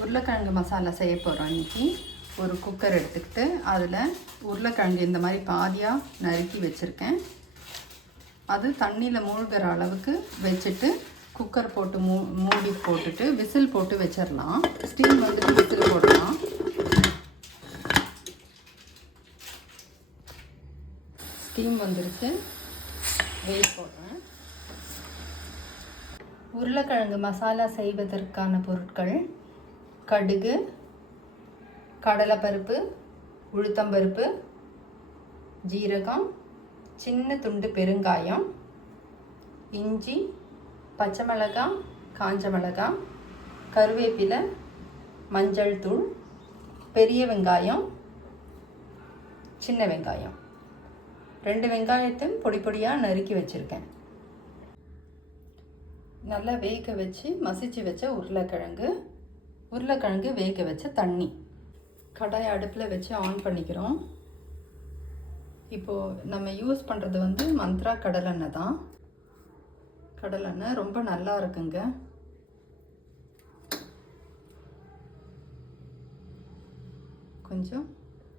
உருளைக்கிழங்கு மசாலா செய்ய போகிறோம். இன்றைக்கி ஒரு குக்கர் எடுத்துக்கிட்டு அதில் உருளைக்கிழங்கு இந்த மாதிரி பாதியாக நறுக்கி வச்சுருக்கேன். அது தண்ணியில் மூழ்கிற அளவுக்கு வச்சுட்டு குக்கர் போட்டு மூடி போட்டுட்டு விசில் போட்டு வச்சிடலாம். ஸ்டீம் வந்துட்டு விசில் போடலாம். ஸ்டீம் வந்துருச்சு, வெயிட் போடுறேன். உருளைக்கிழங்கு மசாலா செய்வதற்கான பொருட்கள்: கடுகு, கடலைப்பருப்பு, உளுத்தம்பருப்பு, ஜீரகம், சின்ன துண்டு பெருங்காயம், இஞ்சி, பச்சை மிளகாய், காஞ்ச மிளகாய், கருவேப்பிலை, மஞ்சள் தூள், பெரிய வெங்காயம், சின்ன வெங்காயம். 2 வெங்காயத்தை பொடி பொடியாக நறுக்கி வச்சுருக்கேன். நல்லா வேக வச்சு மசிச்சு வச்ச உருளைக்கிழங்கு வேக வச்ச தண்ணி. கடாய் அடுப்பில் வச்சு ஆன் பண்ணிக்கிறோம். இப்போது நம்ம யூஸ் பண்ணுறது வந்து மந்த்ரா கடலெண்ணெய் தான். கடலெண்ணெய் ரொம்ப நல்லா இருக்குங்க. கொஞ்சம்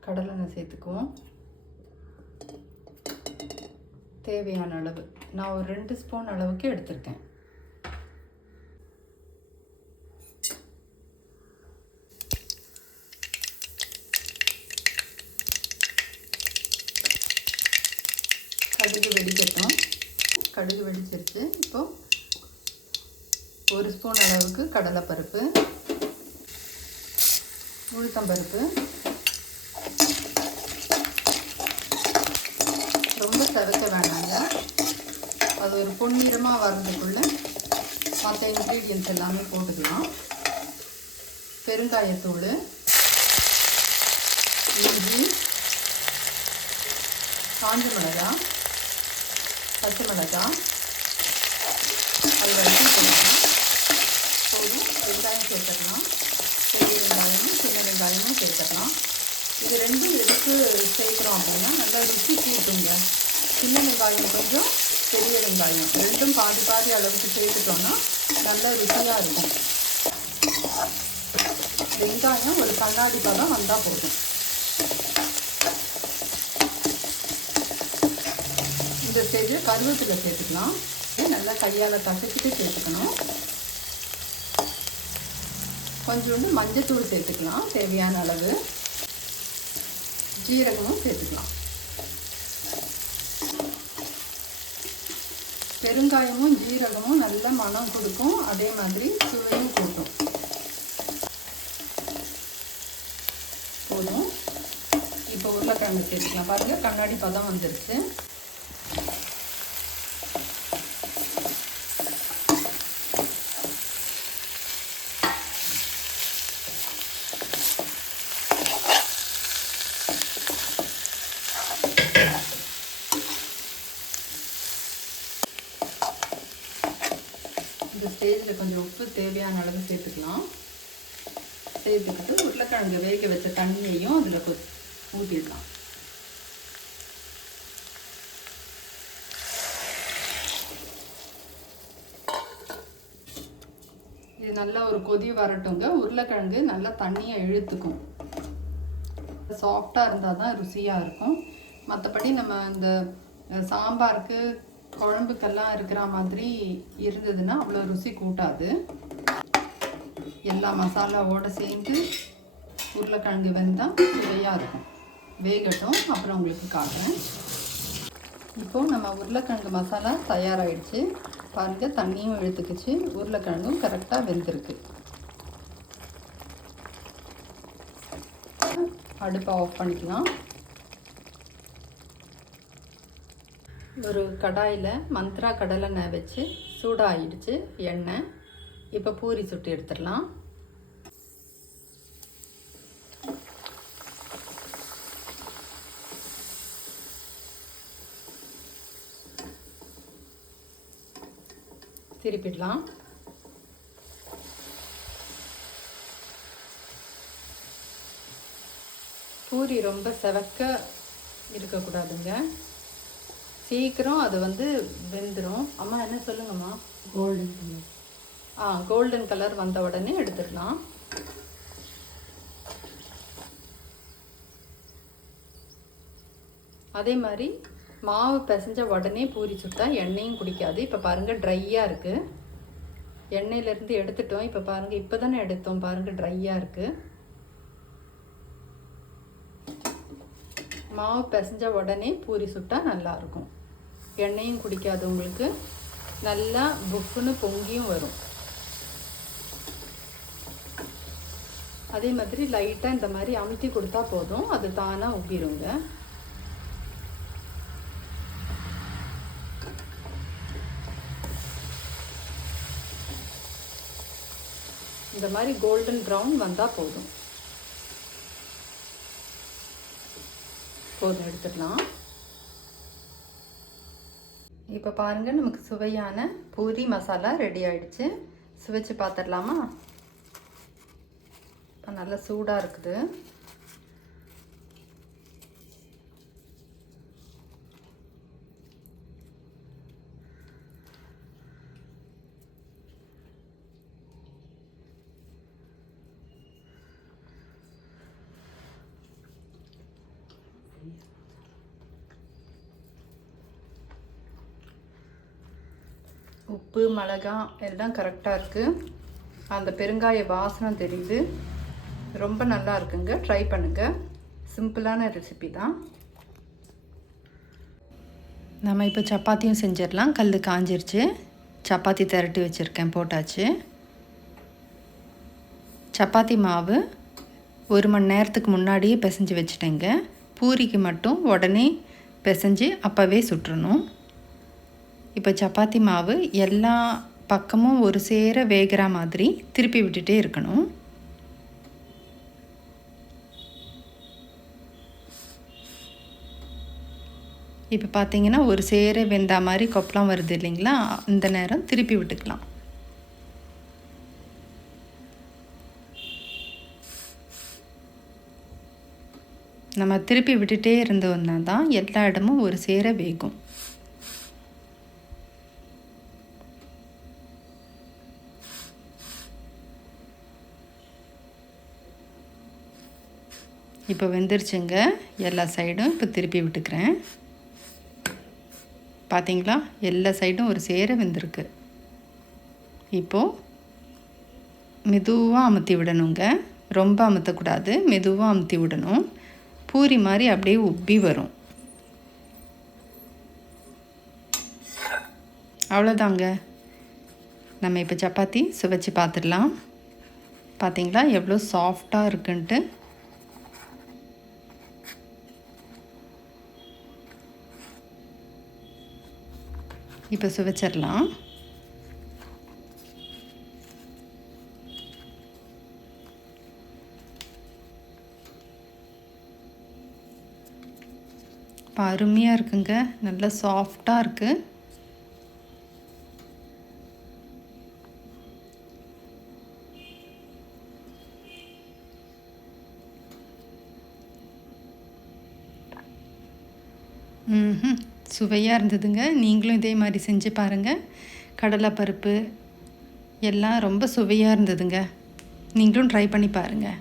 கடலெண்ணெய் சேர்த்துக்குவோம். தேவையான அளவு நான் ஒரு 2 ஸ்பூன் அளவுக்கு எடுத்திருக்கேன். கடுகு வெடிக்கட்டும். கடுகு வெடிச்சிருச்சு. இப்போது 1 ஸ்பூன் அளவுக்கு கடலைப்பருப்பு, உளுத்தம்பருப்பு. ரொம்ப செவக்க வேணாங்க. அது ஒரு பொன்னிறமாக வர்றதுக்குள்ளே மற்ற இன்க்ரீடியன்ட்ஸ் எல்லாமே போட்டுக்கலாம். பெருங்காயத்தூள், இஞ்சி, காஞ்ச மிளகாய், பச்சை மிளகாய், அது வரைக்கும் போடலாம். போதும். வெங்காயம் சேர்த்துக்கலாம். பெரிய வெங்காயமும் சின்ன வெங்காயமும் சேர்த்துக்கலாம். இது ரெண்டும் எதுக்கு சேர்க்குறோம் அப்படின்னா நல்லா ருசி கூட்டுங்க. சின்ன வெங்காயம் கொஞ்சம், பெரிய வெங்காயம் ரெண்டும் பாதி பாதி அளவுக்கு சேர்த்துட்டோன்னா நல்லா ருசியாக இருக்கும். வெங்காயம் ஒரு கண்ணாடி பதம் வந்தால் போதும். இந்த ஸ்டேஜில் கருவேப்பிலை சேர்த்துக்கலாம். நல்லா கையால் தசைக்கிட்டு சேர்த்துக்கணும். கொஞ்சோண்டு மஞ்சத்தூள் சேர்த்துக்கலாம் தேவையான அளவு. ஜீரகமும் சேர்த்துக்கலாம். பெருங்காயமும் ஜீரகமும் நல்ல மனம் கொடுக்கும், அதே மாதிரி சுவையும் கூட்டும். போதும். இப்போ உருளைக்கிழங்கு சேர்த்துக்கலாம். பாருங்கள், கண்ணாடி பதம் வந்துருச்சு. இந்த ஸ்டேஜில் கொஞ்சம் உப்பு தேவையான அளவு சேர்த்துக்கலாம். சேர்த்துக்கிட்டு உருளைக்கிழங்கு வேக வச்ச தண்ணியையும் அதில் ஊற்றிடலாம். இது நல்லா ஒரு கொதி வரட்டுங்க. உருளைக்கிழங்கு நல்லா தண்ணியை இழுத்துக்கும். சாஃப்டாக இருந்தால் தான் ருசியாக இருக்கும். மற்றபடி நம்ம இந்த சாம்பாருக்கு குழம்புக்கெல்லாம் இருக்கிற மாதிரி இருந்ததுன்னா அவ்வளோ ருசி கூட்டாது. எல்லா மசாலாவோடு சேர்ந்து உருளைக்கிழங்கு வெந்தால் சுவையாக இருக்கும். வேகட்டும், அப்புறம் உங்களுக்கு காட்டுறேன். இப்போது நம்ம உருளைக்கிழங்கு மசாலா தயாராகிடுச்சு. பாருங்கள், தண்ணியும் இழுத்துக்குச்சு, உருளைக்கிழங்கும் கரெக்டாக வெந்திருக்கு. அடுப்பை ஆஃப் பண்ணிக்கலாம். ஒரு கடாயில் மந்த்ரா கடலெண்ணெய் வச்சு சூடாகிடுச்சு எண்ணெய். இப்போ பூரி சுட்டு எடுத்துடலாம். திருப்பிடலாம். பூரி ரொம்ப செவக்க இருக்கக்கூடாதுங்க. சீக்கிரம் அது வந்து வெந்துடும். அம்மா என்ன சொல்லுங்கம்மா? Golden colour. கோல்டன் கலர் வந்த உடனே எடுத்துடலாம். அதே மாதிரி மாவு பிசைஞ்ச உடனே பூரி சுட்டால் எண்ணெயும் குடிக்காது. இப்போ பாருங்கள் ட்ரையாக இருக்குது. எண்ணெயிலேருந்து எடுத்துட்டோம். இப்போ பாருங்கள், இப்போ தானே எடுத்தோம், பாருங்கள் ட்ரையாக இருக்குது. மாவு பிசைஞ்ச உடனே பூரி சுட்டால் நல்லாயிருக்கும். எண்ணெயும் குடிக்காது, உங்களுக்கு நல்லா புஃப்னு பொங்கியும் வரும். அதே மாதிரி லைட்டாக இந்த மாதிரி அமுத்தி கொடுத்தா போதும், அது தானாக உப்பிடுங்க. இந்த மாதிரி கோல்டன் ப்ரௌன் வந்தால் போதும். எடுத்துடலாம். இப்போ பாருங்கள், நமக்கு சுவையான பூரி மசாலா ரெடி ஆயிடுச்சு. சுவைச்சு பார்த்துடலாமா? இப்போ நல்லா சூடாக இருக்குது. உப்பு மிளகாய் எல்லாம் கரெக்டாக இருக்குது. அந்த பெருங்காய வாசனை தெரியுது. ரொம்ப நல்லா இருக்குங்க, ட்ரை பண்ணுங்கள். சிம்பிளான ரெசிபி தான். நம்ம இப்போ சப்பாத்தியும் செஞ்சிடலாம். கல் காஞ்சிருச்சு. சப்பாத்தி திரட்டி வச்சுருக்கேன், போட்டாச்சு. சப்பாத்தி மாவு 1 மணி நேரத்துக்கு முன்னாடியே பிசைஞ்சு வச்சுட்டேங்க. பூரிக்கு மட்டும் உடனே பிசைஞ்சு அப்போவே சுட்டுறணும். இப்போ சப்பாத்தி மாவு எல்லா பக்கமும் ஒரு சேர வேகிற மாதிரி திருப்பி விட்டுட்டே இருக்கணும். இப்போ பார்த்தீங்கன்னா ஒரு சேர வெந்தா மாதிரி கொப்பளம் வருது இல்லைங்களா? இந்த நேரம் திருப்பி விட்டுக்கலாம். நம்ம திருப்பி விட்டுட்டே இருந்தோம்னா தான் எல்லா இடமும் ஒரு சேர வேகும். இப்போ வெந்துருச்சுங்க எல்லா சைடும். இப்போ திருப்பி விட்டுக்கிறேன். பார்த்தீங்களா, எல்லா சைடும் ஒரு சேர வெந்திருக்கு. இப்போது மெதுவாக அமுத்தி விடணுங்க. ரொம்ப அமுத்தக்கூடாது, மெதுவாக அமுத்தி விடணும். பூரி மாதிரி அப்படியே உப்பி வரும். அவ்வளோதாங்க. நம்ம இப்போ சப்பாத்தி சுவைச்சு பார்த்துடலாம். பார்த்தீங்களா எவ்வளோ சாஃப்டாக இருக்குன்ட்டு. இப்போ சுவைச்சிடலாம். இப்போ அருமையாக இருக்குங்க, நல்லா சாஃப்டாக இருக்குது. சுவையாக இருந்ததுங்க. நீங்களும் இதே மாதிரி செஞ்சு பாருங்கள். கடலைப்பருப்பு எல்லாம் ரொம்ப சுவையாக இருந்ததுங்க. நீங்களும் ட்ரை பண்ணி பாருங்கள்.